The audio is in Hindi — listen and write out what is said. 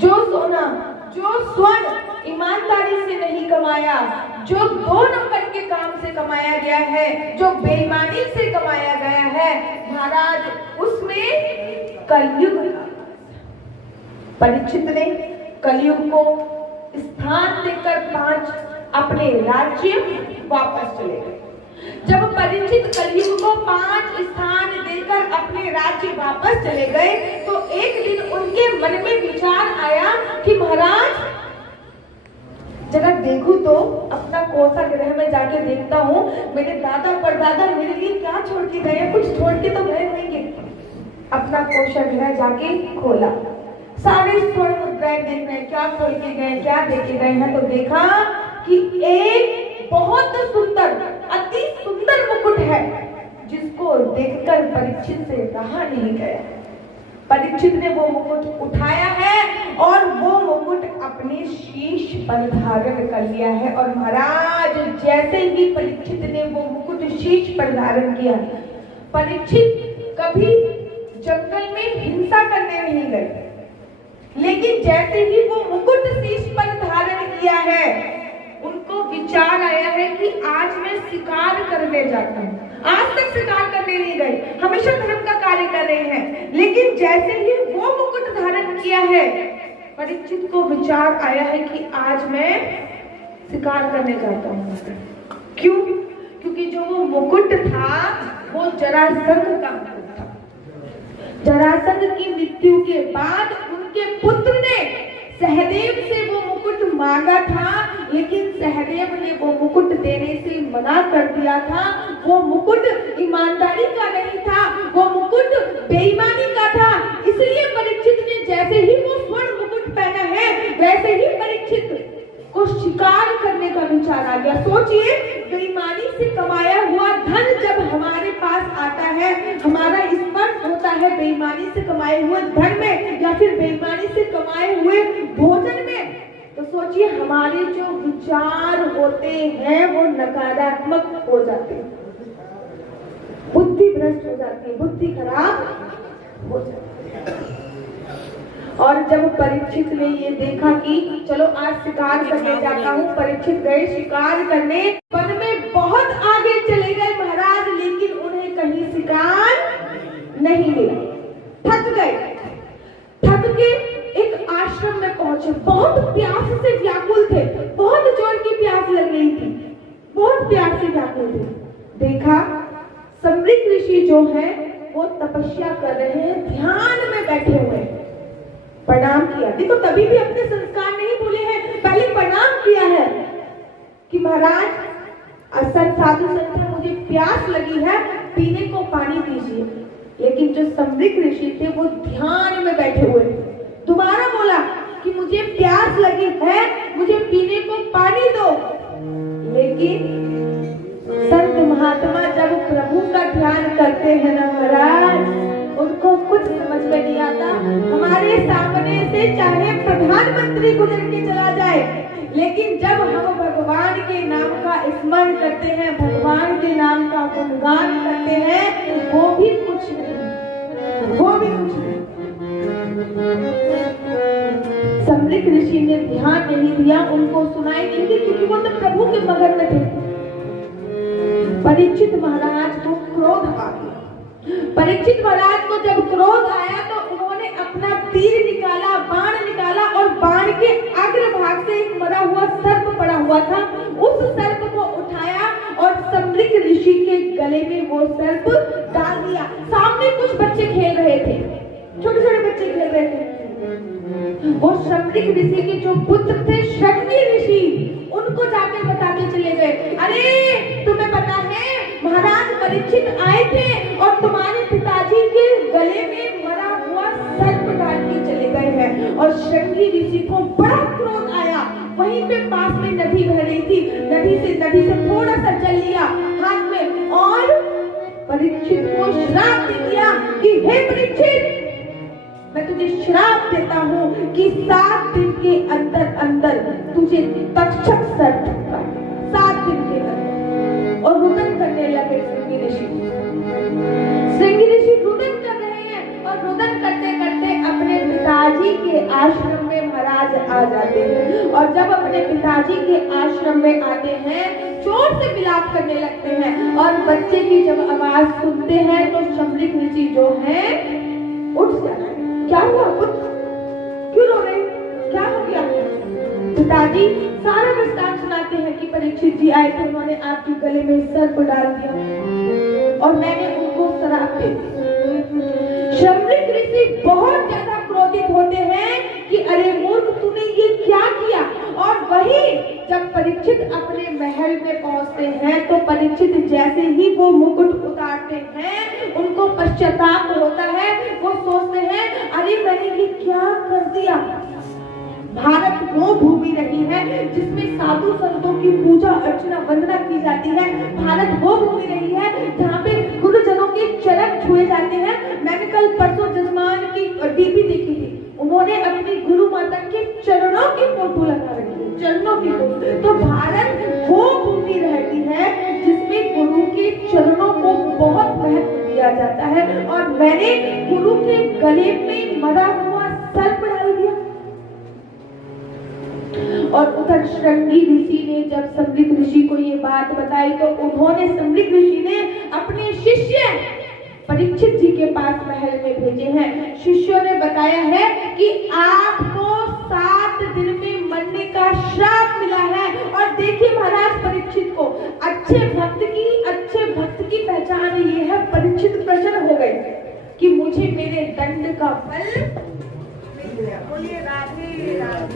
जो सोना, जो स्वर्ण ईमानदारी से नहीं कमाया, जो 2 नंबर के काम से कमाया गया है, जो बेईमानी से कमाया गया है, महाराज उसमें कलयुग का। परीक्षित ने कलयुग को स्थान देकर 5 अपने राज्य वापस चले गए। जब परीक्षित कलयुग को 5 स्थान देकर अपने राज्य वापस चले गए तो एक दिन उनके मन में विचार आया कि महाराज जरा देखूं तो अपना कोसा गृह में जाके देखता हूँ, मेरे दादा परदादा मेरे लिए क्या छोड़ के गए हैं, कुछ छोड़ के तो गए होंगे। अपना कोसा गृह जाके खोला, सारे स्वर्ण मुद्राएं देख रहे हैं, क्या खोल के गए, क्या दे के गए हैं। तो देखा कि एक बहुत सुंदर, अति सुंदर मुकुट है जिसको देखकर परीक्षित से रहा नहीं गया। परीक्षित ने वो मुकुट उठाया है और वो मुकुट अपने शीश पर धारण कर लिया है। और महाराज जैसे ही परीक्षित ने वो मुकुट शीश पर धारण किया, परीक्षित कभी जंगल में हिंसा करने नहीं गए, लेकिन जैसे ही वो मुकुट शीश पर धारण किया है उनको विचार आया है कि आज मैं शिकार करने जाता हूँ। आज तक शिकार करने नहीं गए, हमेशा धर्म का कार्य कर रहे हैं, लेकिन जैसे ही वो मुकुट धारण किया है परीक्षित को विचार आया है कि आज मैं शिकार करने जाता हूँ। क्यों? क्योंकि जो वो मुकुट था वो जरासंध का मुकुट था। जरासंध की मृत्यु के बाद उनके पुत्र ने सहदेव से वो मुकुट मांगा था, लेकिन सहदेव ने वो मुकुट देने से मना कर दिया था। वो मुकुट ईमानदारी का नहीं था, वो मुकुट बेईमानी का था। इसलिए परीक्षित ने जैसे ही वो स्वर्ण मुकुट पहना है वैसे ही परीक्षित को शिकार करने का विचार आ गया। सोचिए, बेईमानी से कमाया हुआ धन जब हमारे पास आता है, हमारा स्पर्श होता है बेईमानी से कमाए हुए धन में या फिर बेईमानी से कमाए हुए भोजन में, तो सोचिए हमारे जो विचार होते हैं वो नकारात्मक हो जाते हैं, बुद्धि भ्रष्ट हो जाती है, बुद्धि खराब हो जाती है। और जब परीक्षित ने ये देखा कि चलो आज शिकार करने जाता हूँ, परीक्षित गए शिकार करने, वन में बहुत आगे चले गए महाराज, लेकिन उन्हें कहीं शिकार नहीं मिला। थक गए, थक के एक आश्रम में पहुंचे, बहुत प्यास से व्याकुल थे, बहुत जोर की प्यास लग रही थी, बहुत प्यास से व्याकुल थे। देखा सम्रिक ऋषि जो है वो तपस्या कर रहे हैं, ध्यान में बैठे हुए हैं। प्रणाम किया, देखो तभी भी अपने संस्कार नहीं भूले हैं, पहले प्रणाम किया है कि महाराज असत साधु संत है, मुझे प्यास लगी है, पीने को पानी दीजिए। लेकिन जो सम्रिक ऋषि थे वो ध्यान में बैठे हुए थे। दोबारा बोला कि मुझे प्यास लगी है, मुझे पीने को पानी दो। लेकिन संत महात्मा जब प्रभु का ध्यान करते हैं ना महाराज, उनको कुछ समझ में नहीं आता। हमारे सामने से चाहे प्रधानमंत्री गुजर के चला जाए, लेकिन जब हम भगवान के नाम का स्मरण करते हैं, भगवान के नाम का गुणगान करते हैं, वो भी कुछ नहीं, वो भी कुछ नहीं। सम्रिक ऋषि ने ध्यान नहीं दिया, उनको सुनाई नहीं दी, क्योंकि वो तो प्रभु के मगन में थे। परीक्षित महाराज को क्रोध आ गया। परीक्षित महाराज को जब क्रोध आया तो उन्होंने अपना तीर निकाला, बाण निकाला और बाण के अग्रभाग से एक मरा हुआ सर्प पड़ा हुआ था, उस सर्प को उठाया और सम्रिक ऋषि के गले में वो सर्प डाल दिया। सामने कुछ बच्चे खेल रहे थे, छोटे छोटे बच्चे खेल रहे थे। वो सम्रिक ऋषि के जो पुत्र थे शक्ति ऋषि, उनको जाके बताते चले गए, अरे तुम्हें पता है महाराज परीक्षित आए थे और तुम्हारे पिताजी के गले में मरा हुआ सर्प डाल के चले गए हैं। और शक्ति ऋषि को बड़ा क्रोध आया। वहीं पे पास में नदी बह रही थी, नदी से थोड़ा सा जल लिया हाथ में और परीक्षित को श्राप दे दिया कि हे परीक्षित, मैं तुझे श्राप देता हूँ कि 7 दिन के अंदर अंदर तुझे तक्षक सर्प टूटा, 7 दिन के अंदर। और रुदन करने लगे श्रृंगी ऋषि। श्रृंगी ऋषि रुदन कर रहे हैं और रुदन करते करते अपने पिताजी के आश्रम में आ जाते हैं और जब अपने पिताजी के आश्रम में आते हैं जोर से विलाप करने लगते हैं और बच्चे की जब आवाज सुनते हैं तो शंबरिक ऋषि जो है उठ जाते हैं। क्या हुआ पुत्र, क्यों रो रहे, क्या हो गया? पिताजी सारा विस्तार सुनाते हैं कि परीक्षित जी आए थे, उन्होंने आपके गले में सर्प डाल दिया और मैंने उनको श्राप दे दिया। शंबरिक ऋषि बहुत ज्यादा क्रोधित होते हैं कि अरे मूर्ख, तूने ये क्या किया। और वही जब परीक्षित अपने महल में पहुंचते हैं तो परीक्षित जैसे ही वो मुकुट उतारते हैं उनको पश्चाताप होता है। वो सोचते हैं अरे मैंने ये क्या कर दिया। भारत वो भूमि रही है जिसमें साधु संतों की पूजा अर्चना वंदना की जाती है। भारत वो भूमि रही है जहाँ पे गुरुजनों के चरण छुए जाते हैं। मैंने कल परसों जजमान की डीपी देखी थी, उन्होंने अपनी गुरु माता के चरणों की फोटो लगा रखी है, चरणों की फोटो। तो भारत वो भूमि रहती है जिसमें गुरु के चरणों को बहुत महत्व दिया जाता है और मैंने गुरु के गले में मरा हुआ सर्प डाल दिया। और उधर श्रृंगी ऋषि ने जब शंबरिक ऋषि को ये बात बताई तो उन्होंने शंबरिक ऋषि ने अपने शिष्य परीक्षित जी के पास महल में भेजे हैं। शिष्यों ने बताया है कि आपको 7 दिन में मरने का श्राप मिला है। और देखिए महाराज परीक्षित को अच्छे भक्त की पहचान ये है। परीक्षित प्रसन्न हो गए कि मुझे मेरे दंड का फल मिल गया। बोलिए राधे राधे।